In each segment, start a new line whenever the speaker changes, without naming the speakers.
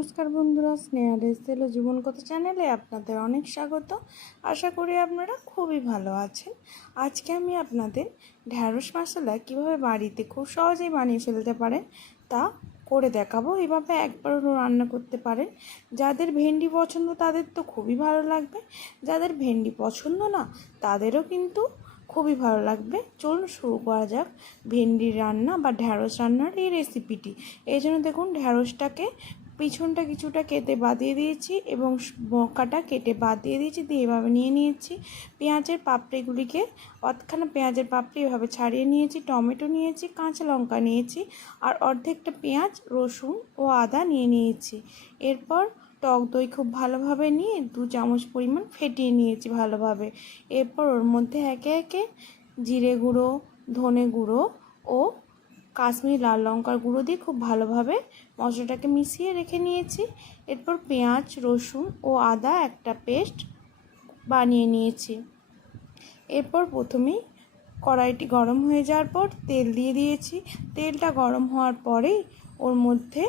নমস্কার বন্ধুরা স্নেহা রেসেল ও জীবনগত চ্যানেলে আপনাদের অনেক স্বাগত। আশা করি আপনারা খুবই ভালো আছেন। আজকে আমি আপনাদের ঢ্যাঁড়স মশলা কীভাবে বাড়িতে খুব সহজেই বানিয়ে ফেলতে পারেন তা করে দেখাবো। এভাবে একবারও রান্না করতে পারেন। যাদের ভেন্ডি পছন্দ তাদের তো খুবই ভালো লাগবে। যাদের ভেন্ডি পছন্দ না, তাদেরও কিন্তু খুবই ভালো লাগবে। চলুন শুরু করা যাক ভেন্ডির রান্না বা ঢ্যাঁড়স রান্নার এই রেসিপিটি এই জন্য দেখুন ঢ্যাঁড়সটাকে পিছনটা কিছুটা কেটে বাদ দিয়ে দিয়েছি এবং বকাটা কেটে বাদ দিয়ে দিয়েছি, দিয়ে এভাবে নিয়ে নিয়েছি। পেঁয়াজের পাপড়িগুলিকে অতখানা পেঁয়াজের পাপড়ি এভাবে ছাড়িয়ে নিয়েছি, টমেটো নিয়েছি, কাঁচা লঙ্কা নিয়েছি আর অর্ধেকটা পেঁয়াজ, রসুন ও আদা নিয়ে নিয়েছি। এরপর টক দই খুব ভালোভাবে নিয়ে দু চামচ পরিমাণ ফেটিয়ে নিয়েছি ভালোভাবে। এরপর ওর মধ্যে একে একে জিরে গুঁড়ো, ধনে গুঁড়ো ও কাশ্মীরি লাল লঙ্কার গুঁড়ো দিয়ে খুব ভালোভাবে মশলাটাকে মিশিয়ে রেখে নিয়েছি। এরপর পেঁয়াজ, রসুন ও আদা একটা পেস্ট বানিয়ে নিয়েছি। এরপর প্রথমেই কড়াইটি গরম হয়ে যাওয়ার পর তেল দিয়ে দিয়েছি। তেলটা গরম হওয়ার পরেই ওর মধ্যে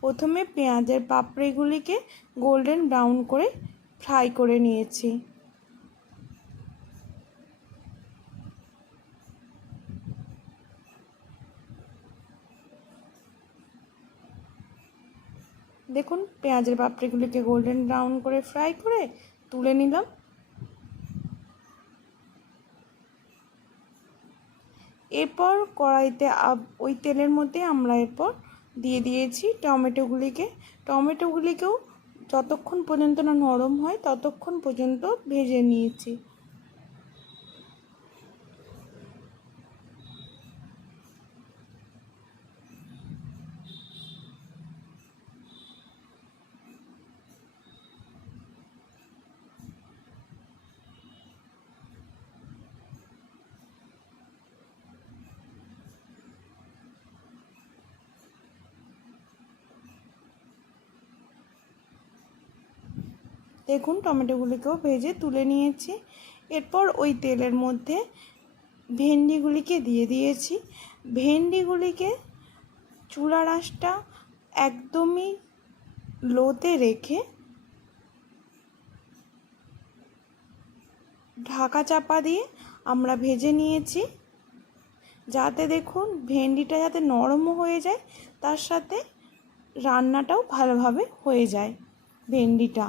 প্রথমে পেঁয়াজের পাপড়িগুলিকে গোল্ডেন ব্রাউন করে ফ্রাই করে নিয়েছি। দেখুন, পেঁয়াজের পাপড়িগুলিকে গোল্ডেন ব্রাউন করে ফ্রাই করে তুলে নিলাম। এরপর কড়াইতে ওই তেলের মধ্যে আমরা এরপর দিয়ে দিয়েছি টমেটোগুলিকে। টমেটোগুলিকেও যতক্ষণ পর্যন্ত না নরম হয়, ততক্ষণ পর্যন্ত ভেজে নিয়েছি। দেখুন টমেটোগুলিকেও ভেজে তুলে নিয়েছি। এরপর ওই তেলের মধ্যে ভেন্ডিগুলিকে দিয়ে দিয়েছি। ভেন্ডিগুলিকে চুলা রাসটা একদমই লোতে রেখে ঢাকা চাপা দিয়ে আমরা ভেজে নিয়েছি। যাতে দেখুন ভেন্ডিটা যাতে নরমও হয়ে যায়, তার সাথে রান্নাটাও ভালোভাবে হয়ে যায় ভেন্ডিটা।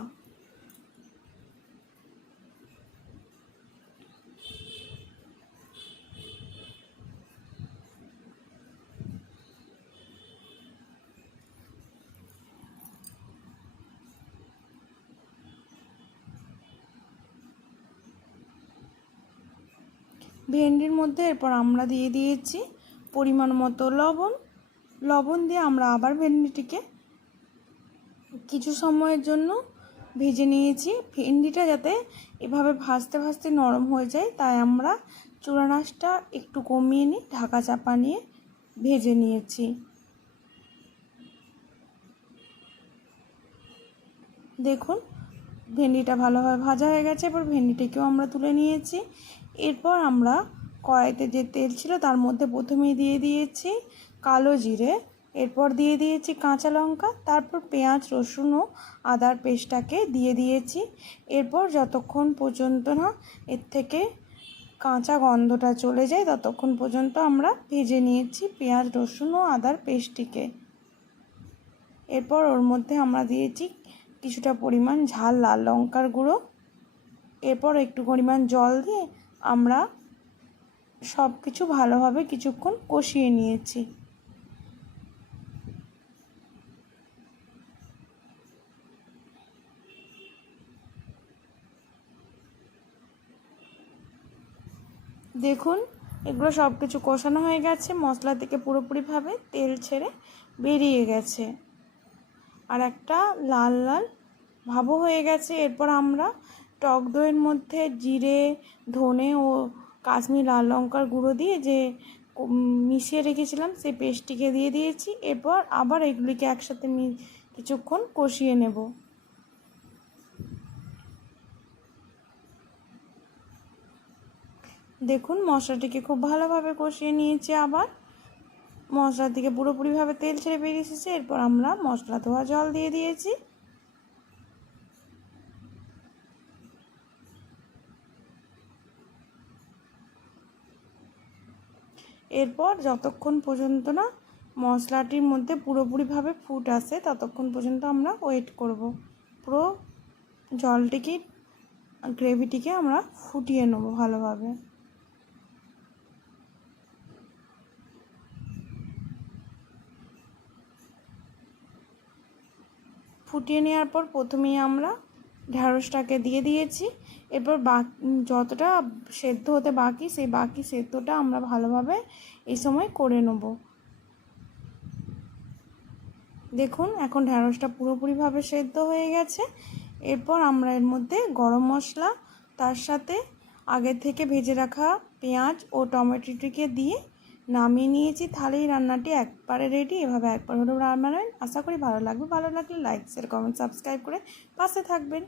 ভেন্ডির মধ্যে এরপর আমরা দিয়ে দিয়েছি পরিমাণ মতো লবণ। লবণ দিয়ে আমরা আবার ভেন্ডিটিকে কিছু সময়ের জন্য ভেজে নিয়েছি। ভেন্ডিটা যাতে এভাবে ভাজতে ভাজতে নরম হয়ে যায়, তাই আমরা চূড়ানাশটা একটু কমিয়ে নিই ঢাকা চাপা নিয়ে ভেজে নিয়েছি। দেখুন, ভেন্ডিটা ভালোভাবে ভাজা হয়ে গেছে। এবার ভেন্ডিটিকেও আমরা তুলে নিয়েছি। এরপর আমরা কড়াইতে যে তেল ছিল তার মধ্যে প্রথমেই দিয়ে দিয়েছি কালো জিরে, এরপর দিয়ে দিয়েছি কাঁচা লঙ্কা, তারপর পেঁয়াজ, রসুন ও আদার পেস্টটাকে দিয়ে দিয়েছি। এরপর যতক্ষণ পর্যন্ত না এর থেকে কাঁচা গন্ধটা চলে যায় ততক্ষণ পর্যন্ত আমরা ভেজে নিয়েছি পেঁয়াজ, রসুন ও আদার পেস্টটিকে। এরপর ওর মধ্যে আমরা দিয়েছি কিছুটা পরিমাণ ঝাল, লাল লঙ্কার গুঁড়ো। এরপর একটু পরিমাণ জল দিয়ে আমরা সব কিছু ভালোভাবে কিছুক্ষণ কষিয়ে নিয়েছি। দেখুন, এগুলো সব কিছু কষানো হয়ে গেছে, মশলা থেকে পুরোপুরিভাবে তেল ছেড়ে বেরিয়ে গেছে। আর একটা লাল লাল ভাবও হয়ে গেছে। এরপর আমরা টক দইয়ের মধ্যে জিরে, ধনে ও কাশ্মীর লাল লঙ্কার গুঁড়ো দিয়ে যে মিশিয়ে রেখেছিলাম, সেই পেস্টটিকে দিয়ে দিয়েছি। এরপর আবার এগুলিকে একসাথে কিছুক্ষণ কষিয়ে নেব। দেখুন, মশলাটিকে খুব ভালোভাবে কষিয়ে নিয়েছি আবার। মশলার দিকে পুরোপুরিভাবে তেল ছেড়ে বেরিয়ে এসেছে। এরপর আমরা মশলা ধোয়া জল দিয়ে দিয়েছি। এরপর যতক্ষণ পর্যন্ত না মশলাটির মধ্যে পুরোপুরিভাবে ফুট আসে, ততক্ষণ পর্যন্ত আমরা ওয়েট করব। পুরো জলটিকে গ্রেভিটিকে আমরা ফুটিয়ে নেব ভালোভাবে। ফুটিয়ে নেওয়ার পর প্রথমেই আমরা ঢ্যাঁড়সটাকে দিয়ে দিয়েছি। এরপর বাকি যতটা সেদ্ধ হতে বাকি, সেই বাকি সেদ্ধটা আমরা ভালোভাবে এই সময় করে নেব। দেখুন, এখন ঢ্যাঁড়সটা পুরোপুরিভাবে সেদ্ধ হয়ে গেছে। এরপর আমরা এর মধ্যে গরম মশলা, তার সাথে আগে থেকে ভেজে রাখা পেঁয়াজ ও টমেটোটিকে দিয়ে নামিয়ে নিয়েছি। তাহলে এই রান্নাটি একবারে রেডি এভাবে একবার হলেও রান্নাবেন আশা করি ভালো লাগবে। ভালো লাগলে লাইক শেয়ার কমেন্ট সাবস্ক্রাইব করে পাশে থাকবেন।